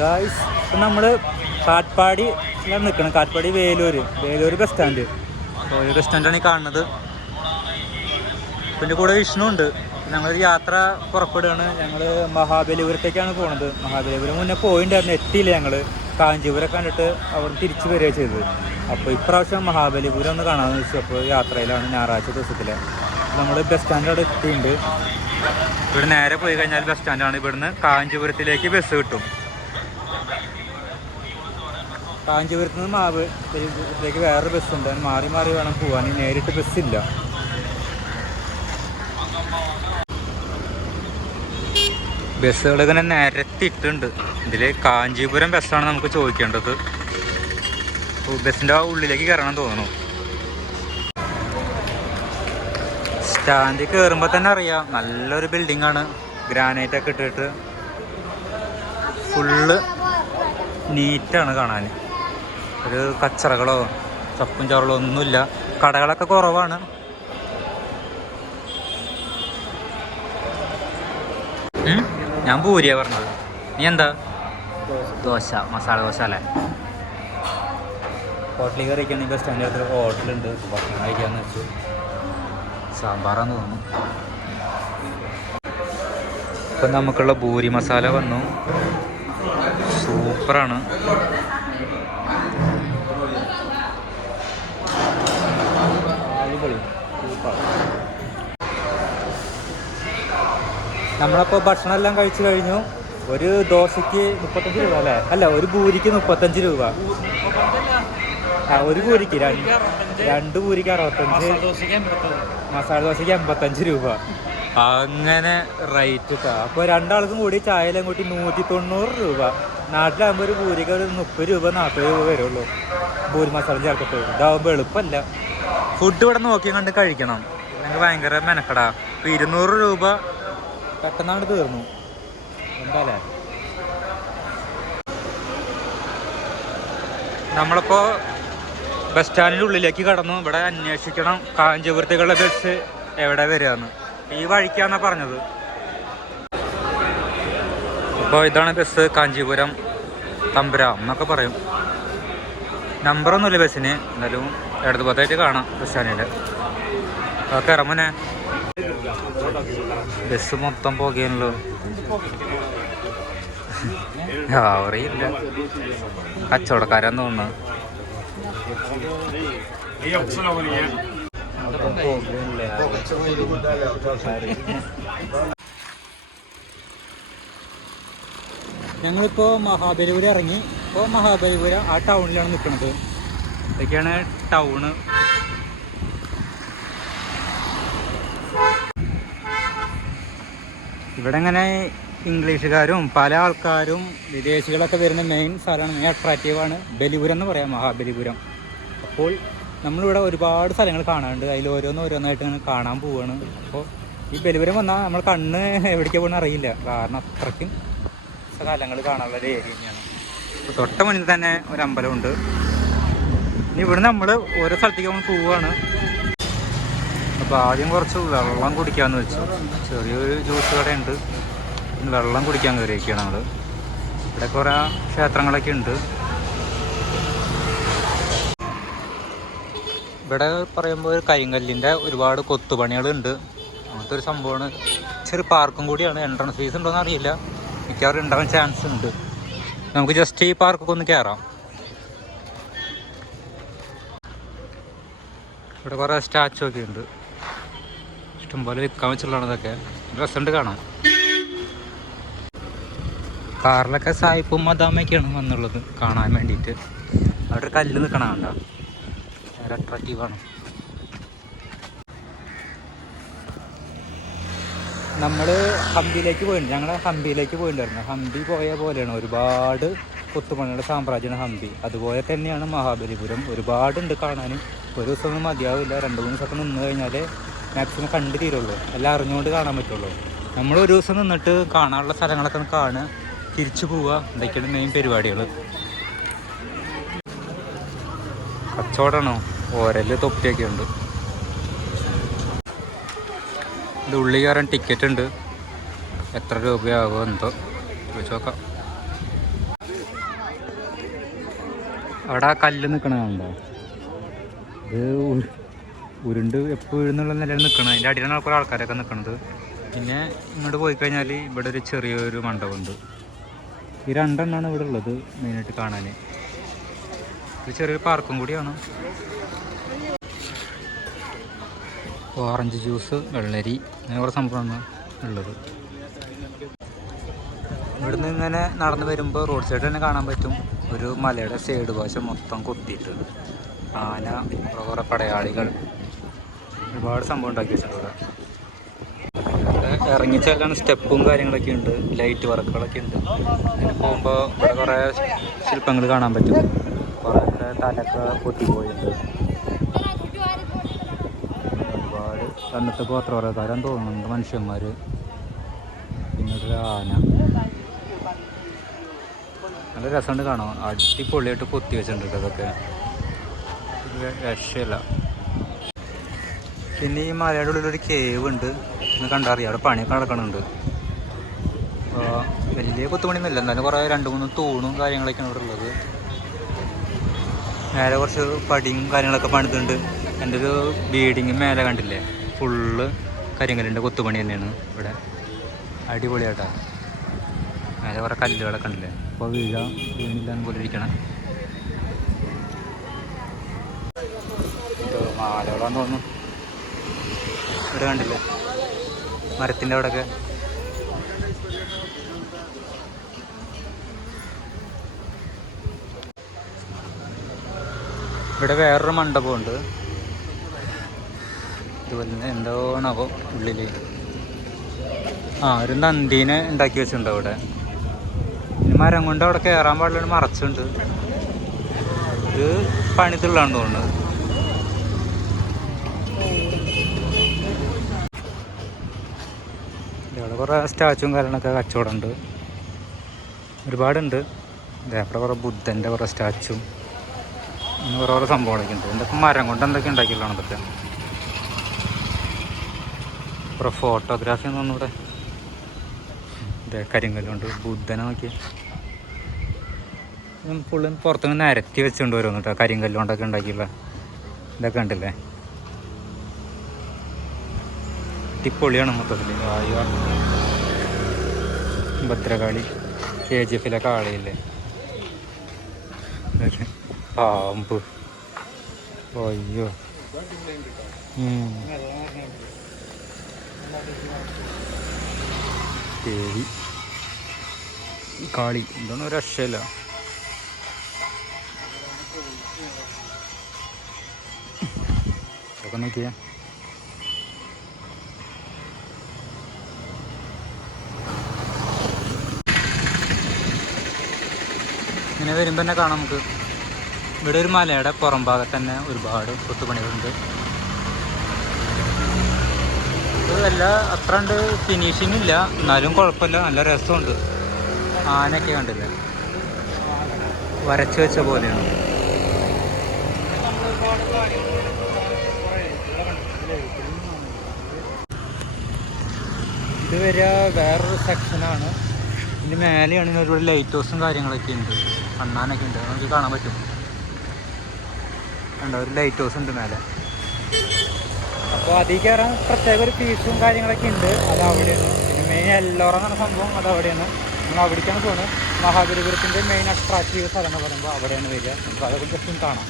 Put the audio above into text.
Guys ഇപ്പം നമ്മൾ കാട്ട്പാടിയിലാണ് നിൽക്കണം. Katpadi Vellore bus stand. Bus സ്റ്റാൻഡാണ് ഈ കാണുന്നത്. പിന്നെ കൂടെ വിഷ്ണു ഉണ്ട്. ഞങ്ങളൊരു യാത്ര പുറപ്പെടുകയാണ്. ഞങ്ങൾ മഹാബലിപുരത്തേക്കാണ് പോകുന്നത്. മഹാബലിപുരം മുന്നേ പോയിട്ടുണ്ടായിരുന്നു, എത്തിയില്ല. ഞങ്ങൾ കാഞ്ചീപുരം കണ്ടിട്ട് അവിടെ തിരിച്ചു വരിക ചെയ്തത്. അപ്പോൾ ഇപ്രാവശ്യം മഹാബലിപുരം ഒന്ന് കാണാമെന്ന് വെച്ചു. അപ്പോൾ യാത്രയിലാണ്, ഞായറാഴ്ച ദിവസത്തിൽ. നമ്മൾ ബസ് സ്റ്റാൻഡ് അവിടെ എത്തിയിട്ടുണ്ട്. ഇവിടെ നേരെ പോയി കഴിഞ്ഞാൽ ബസ് സ്റ്റാൻഡാണ്. ഇവിടുന്ന് കാഞ്ചീപുരത്തിലേക്ക് ബസ് കിട്ടും. കാഞ്ചീപുരത്ത് നിന്ന് മഹാബലിപുരത്തേക്ക് വേറൊരു ബസ്സുണ്ട്. മാറി മാറി വേണം പോകാൻ. നേരിട്ട് ബസ്സില്ല. ബസ്സുകൾ ഇങ്ങനെ നിരത്തിയിട്ടുണ്ട്. ഇതിൽ കാഞ്ചീപുരം ബസ്സാണ് നമുക്ക് ചോദിക്കേണ്ടത്. ബസ്സിൻ്റെ ആ ഉള്ളിലേക്ക് കയറണം തോന്നുന്നു. സ്റ്റാൻഡിൽ കയറുമ്പോൾ തന്നെ അറിയാം, നല്ലൊരു ബിൽഡിങ്ങാണ്. ഗ്രാനൈറ്റൊക്കെ ഇട്ടിട്ട് ഫുള്ള് നീറ്റാണ് കാണാൻ. ഒരു കച്ചറകളോ ചപ്പും ചവറുകളോ ഒന്നുമില്ല. കടകളൊക്കെ കുറവാണ്. ഞാൻ പൂരിയാ പറഞ്ഞത്. നീ എന്താ? ദോശ, മസാല ദോശ അല്ലേ? ഹോട്ടലിൽ കയറിയിരിക്കുകയാണെങ്കിൽ ബസ് സ്റ്റാൻഡിൽ അടുത്തൊരു ഹോട്ടലുണ്ട്. ഭക്ഷണം കഴിക്കാമെന്ന് വെച്ചു. സാമ്പാറാന്ന് തോന്നുന്നു. ഇപ്പം നമുക്കുള്ള പൂരി മസാല വന്നു. സൂപ്പറാണ്. നമ്മളപ്പോൾ ഭക്ഷണം എല്ലാം കഴിച്ചു കഴിഞ്ഞു. ഒരു ദോശയ്ക്ക് 35 രൂപ അല്ലേ? അല്ല, ഒരു പൂരിക്ക് 35 രൂപ. ഒരു പൂരിക്ക് 2 പൂരിക്ക് 65, മസാല ദോശയ്ക്ക് 85 രൂപ. അങ്ങനെ റേറ്റ് ഇട്ടാ. അപ്പോൾ രണ്ടാൾക്കും കൂടി ചായയെല്ലാം കൂട്ടി 190 രൂപ. നാട്ടിലാകുമ്പോൾ ഒരു പൂരിക്ക് ഒരു 30 രൂപ 40 രൂപ വരുള്ളൂ. പൂരി മസാല ചേർക്കത്ത്. ഇതാകുമ്പോൾ എളുപ്പമല്ല. ഫുഡ് ഇവിടെ നോക്കി കണ്ട് കഴിക്കണം. ഞങ്ങൾക്ക് ഭയങ്കര മെനക്കടാ. ഇപ്പോൾ 200 രൂപ പെട്ടെന്നാണ് തീർന്നു. എന്താല്ലേ? നമ്മളിപ്പോൾ ബസ് സ്റ്റാൻഡിൻ്റെ ഉള്ളിലേക്ക് കടന്നു. ഇവിടെ അന്വേഷിക്കണം കാഞ്ചീപുരത്തേക്കുള്ള ബസ് എവിടെ വരികയെന്ന്. ഈ വഴിക്കാന്നാണ് പറഞ്ഞത്. അപ്പോൾ ഇതാണ് ബസ്. കാഞ്ചീപുരം തമ്പുരാം എന്നൊക്കെ പറയും. നമ്പറൊന്നുമില്ല ബസ്സിന്. എന്നാലും ഇടതുപത്തായിട്ട് കാണാം ബസ് സ്റ്റാൻഡിൽ. അതൊക്കെ ഇറങ്ങുന്നേ. ബസ് മൊത്തം പോകുകയാണല്ലോ. അറിയില്ല, കച്ചവടക്കാരാന്ന് തോന്നുന്നു. ഞങ്ങളിപ്പോൾ മഹാബലിപുരം ഇറങ്ങി. ഇപ്പോൾ മഹാബലിപുരം ആ ടൗണിലാണ് നിൽക്കുന്നത്. ഇതൊക്കെയാണ് ടൗണ്. ഇവിടെ ഇങ്ങനെ ഇംഗ്ലീഷുകാരും പല ആൾക്കാരും വിദേശികളൊക്കെ വരുന്ന മെയിൻ സ്ഥലമാണ്. മെയിൻ അട്രാക്റ്റീവാണ്. ബലിപുരം എന്ന് പറയാം, മഹാബലിപുരം. അപ്പോൾ നമ്മളിവിടെ ഒരുപാട് സ്ഥലങ്ങൾ കാണാനുണ്ട്. അതിൽ ഓരോന്നായിട്ട് ഇങ്ങനെ കാണാൻ പോവുകയാണ്. അപ്പോൾ ഈ ബലിപുരം വന്നാൽ നമ്മൾ കണ്ണ് എവിടേക്ക് പോകുന്ന അറിയില്ല. കാരണം അത്രയ്ക്കും സ്ഥലങ്ങൾ കാണാനുള്ള ഒരു ഏരിയ തന്നെയാണ്. അപ്പോൾ തൊട്ട മുന്നിൽ തന്നെ ഒരു അമ്പലമുണ്ട്. ഇനി ഇവിടെ നമ്മൾ ഓരോ സ്ഥലത്തേക്ക് നമ്മൾ പോവുകയാണ്. അപ്പോൾ ആദ്യം കുറച്ച് വെള്ളം കുടിക്കാമെന്ന് വെച്ചു. ചെറിയൊരു ജ്യൂസ് കടയുണ്ട്. വെള്ളം കുടിക്കാൻ കയറിയൊക്കെയാണ് നമ്മൾ. ഇവിടെ കുറേ ക്ഷേത്രങ്ങളൊക്കെ ഉണ്ട്. ഇവിടെ പറയുമ്പോൾ ഒരു കരിങ്കല്ലിൻ്റെ ഒരുപാട് കൊത്തുപണികളുണ്ട്. അങ്ങനത്തെ ഒരു സംഭവമാണ്. ചെറിയ പാർക്കും കൂടിയാണ്. എൻട്രൻസ് ഫീസ് ഉണ്ടോയെന്ന് അറിയില്ല. മിക്കവാറും ഉണ്ടാവാൻ ചാൻസ് ഉണ്ട്. നമുക്ക് ജസ്റ്റ് ഈ പാർക്കൊക്കെ ഒന്ന് കയറാം. ഇവിടെ കുറേ സ്റ്റാച്ചു ഒക്കെ ഉണ്ട്. ഇഷ്ടംപോലെ വിൽക്കാൻ വെച്ചുള്ളതാണ് ഇതൊക്കെ. രസമുണ്ട് കാണാം. കാറിലൊക്കെ സായിപ്പും മദാമയൊക്കെയാണ് വന്നുള്ളത് കാണാൻ വേണ്ടിയിട്ട്. അവിടെ ഒരു കല്ല് നിൽക്കണം കണ്ട. വളരെ അട്രാക്റ്റീവാണ്. നമ്മൾ ഹംപിയിലേക്ക് പോയിട്ടുണ്ട്. ഞങ്ങൾ ഹംപിയിലേക്ക് പോയിട്ടുണ്ടായിരുന്നു. ഹംപി പോയ പോലെയാണ്. ഒരുപാട് കൊത്തുപണിയുടെ സാമ്രാജ്യമാണ് ഹംപി. അതുപോലെ തന്നെയാണ് മഹാബലിപുരം. ഒരുപാടുണ്ട് കാണാൻ. ഒരു ദിവസമൊന്നും മതിയാവില്ല. 2-3 ദിവസമൊക്കെ നിന്ന് കഴിഞ്ഞാൽ മാക്സിമം കണ്ടു തീരുള്ളൂ. എല്ലാം അറിഞ്ഞുകൊണ്ട് കാണാൻ പറ്റുള്ളൂ. നമ്മൾ ഒരു ദിവസം നിന്നിട്ട് കാണാനുള്ള സ്ഥലങ്ങളൊക്കെ കാണുക, തിരിച്ചു പോവുക. ഇതൊക്കെയാണ് മെയിൻ പരിപാടികൾ. കച്ചവടമാണോ? ഓരല് തൊപ്പിയൊക്കെ ഉണ്ട്. ഇത് ഉള്ളിൽ കയറാൻ ടിക്കറ്റ് ഉണ്ട്. എത്ര രൂപയാകുമോ എന്തോ ചോദിച്ചു നോക്കാം. അവിടെ ആ കല്ല് നിൽക്കണതുണ്ടോ? ഇത് ഉരുണ്ട് എപ്പോൾ ഉഴുന്നുള്ള നിലയിൽ നിൽക്കണം. അതിൻ്റെ അടിയിലാണ് കുറേ ആൾക്കാരൊക്കെ നിൽക്കുന്നത്. പിന്നെ ഇങ്ങോട്ട് പോയി കഴിഞ്ഞാൽ ഇവിടെ ഒരു ചെറിയൊരു മണ്ഡപമുണ്ട്. ഈ രണ്ടെണ്ണമാണ് ഇവിടെ ഉള്ളത് മെയിനായിട്ട് കാണാൻ. ഇത് ചെറിയൊരു പാർക്കും കൂടിയാണ്. ഓറഞ്ച് ജ്യൂസ്, വെള്ളരി, അങ്ങനെ കുറേ സംഭവമാണ് ഉള്ളത്. ഇവിടുന്ന് ഇങ്ങനെ നടന്ന് വരുമ്പോൾ റോഡ് സൈഡ് തന്നെ കാണാൻ പറ്റും ഒരു മലയുടെ സൈഡ് വശം മൊത്തം കൊത്തിയിട്ടുണ്ട്. ആന, കുറേ പടയാളികൾ, ഒരുപാട് സംഭവം ഉണ്ടാക്കി വെച്ചിട്ടുണ്ട്. ഇവിടെ ഇറങ്ങിച്ചാലാണ് സ്റ്റെപ്പും കാര്യങ്ങളൊക്കെ ഉണ്ട്, ലൈറ്റ് വർക്കുകളൊക്കെ ഉണ്ട്. ഇങ്ങനെ പോകുമ്പോൾ ഇവിടെ കുറേ ശില്പങ്ങൾ കാണാൻ പറ്റും. കുറേ തലൊക്കെ കൊത്തിപ്പോയിട്ടുണ്ട്. ഒരുപാട് അന്നത്തെ ഗോത്രവർഗ്ഗക്കാരാന്ന് തോന്നുന്നുണ്ട് മനുഷ്യന്മാർ. പിന്നെ ഒരു ആന, നല്ല രസമുണ്ട് കാണാൻ. അടിപൊളിയായിട്ട് കൊത്തി വെച്ചിട്ടുണ്ട് ഇതൊക്കെ, രക്ഷയില്ല. പിന്നെ ഈ മലയുടെ ഉള്ളിലൊരു കേവ് ഉണ്ട്, ഒന്ന് കണ്ടറിയാം. അവിടെ പണിയൊക്കെ നടക്കണുണ്ട്. അപ്പോൾ വലിയ കൊത്തുപണിയൊന്നുമില്ല, എന്നാലും കുറേ 2-3 തൂണും കാര്യങ്ങളൊക്കെയാണ് ഇവിടെ ഉള്ളത്. മേലെ കുറച്ച് പടിയും കാര്യങ്ങളൊക്കെ പണിതുണ്ട്. എൻ്റെ ഒരു ബീഡിങ് മേലെ കണ്ടില്ലേ, ഫുള്ള് കരിങ്കല്ലിൻ്റെ കൊത്തുപണി തന്നെയാണ് ഇവിടെ. അടിപൊളിയായിട്ടാണ്. മേലെ കുറേ കല്ലുകളൊക്കെ ഉണ്ടല്ലേ, അപ്പോൾ വീണില്ലാന്ന് പോലെ ഇരിക്കണം. മാലകളാന്ന് തോന്നുന്നു. ഇവിടെ കണ്ടില്ലേ മരത്തിൻ്റെ അവിടെയൊക്കെ. ഇവിടെ വേറൊരു മണ്ഡപമുണ്ട് ഇതുപോലെ തന്നെ. എന്താണാവോ ഉള്ളിൽ ഒരു നന്ദീനെ ഉണ്ടാക്കി വെച്ചിട്ടുണ്ട് അവിടെ. മരം കൊണ്ട് അവിടെ കയറാൻ പാടില്ല, മറച്ചുണ്ട്. ഇത് പണിതുള്ളാന്ന് തോന്നുന്നത്. ഇവിടെ കുറേ സ്റ്റാച്ചുവും കാര്യങ്ങളൊക്കെ കച്ചവടമുണ്ട്, ഒരുപാടുണ്ട്. ഇതേപോലെ കുറേ ബുദ്ധൻ്റെ കുറേ സ്റ്റാച്ചു, അങ്ങനെ കുറേ സംഭവങ്ങളൊക്കെ ഉണ്ട്. എന്തൊക്കെ മരം കൊണ്ട് എന്തൊക്കെ ഉണ്ടാക്കിയുള്ളതാണ് ഇതൊക്കെ. കുറേ ഫോട്ടോഗ്രാഫി എന്ന് തോന്നുന്നു ഇവിടെ. ഇതേ കരിങ്കല്ലുണ്ട്, ബുദ്ധനെ നോക്കി ഫുള്ള് പുറത്തുനിന്ന് നിരത്തി വെച്ചുകൊണ്ട് വരുന്നു കേട്ടോ. കരിങ്കല്ലുകൊണ്ടൊക്കെ ഉണ്ടാക്കിയുള്ള ഇതൊക്കെ ഉണ്ടല്ലേ, അടിപൊളിയാണ് മൊത്തത്തിൽ. ഭദ്രകാളി, KGF കാളിയില്ലേ, പാമ്പ്, അയ്യോ ദേവി, കാളി, ഇതൊന്നും ഒരു രക്ഷയില്ല. ഇതൊക്കെ നോക്കിയാ ഇങ്ങനെ വരുമ്പോൾ തന്നെ കാണാം നമുക്ക്. ഇവിടെ ഒരു മലയുടെ പുറം ഭാഗത്ത് തന്നെ ഒരുപാട് കൊത്തുപണികളുണ്ട്. ഇതല്ല അത്ര ഉണ്ട് ഫിനിഷിങ് ഇല്ല, എന്നാലും കുഴപ്പമില്ല, നല്ല രസമുണ്ട്. ആനയൊക്കെ കണ്ടില്ല, വരച്ചു വെച്ച പോലെയാണ്. ഇത് വരിക വേറൊരു സെക്ഷനാണ്. ഇതിൻ്റെ മേലെയാണ് ഒരുപാട് ലൈറ്റ് ഹൗസും കാര്യങ്ങളൊക്കെ ഉണ്ട്, കണ്ണാനൊക്കെ ഉണ്ട്, നമുക്ക് കാണാൻ പറ്റും. ഉണ്ടോ, ഒരു ലൈറ്റ് ഹൗസ് ഉണ്ട് മേലെ. അപ്പോൾ അതിൽ കയറാൻ പ്രത്യേക ഒരു ഫീസും കാര്യങ്ങളൊക്കെ ഉണ്ട്, അത് അവിടെയാണ്. പിന്നെ മെയിൻ എല്ലോറ എന്ന് പറഞ്ഞ സംഭവം അത് അവിടെയാണ്. നമ്മൾ അവിടേക്കാണ് തോന്നുന്നത്. മഹാബലിപുരത്തിൻ്റെ മെയിൻ അട്രാക്റ്റീവ് സ്ഥലം എന്ന് പറയുമ്പോൾ അവിടെയാണ് വരിക. നമുക്ക് അതൊക്കെ ജസ്റ്റ് കാണാം.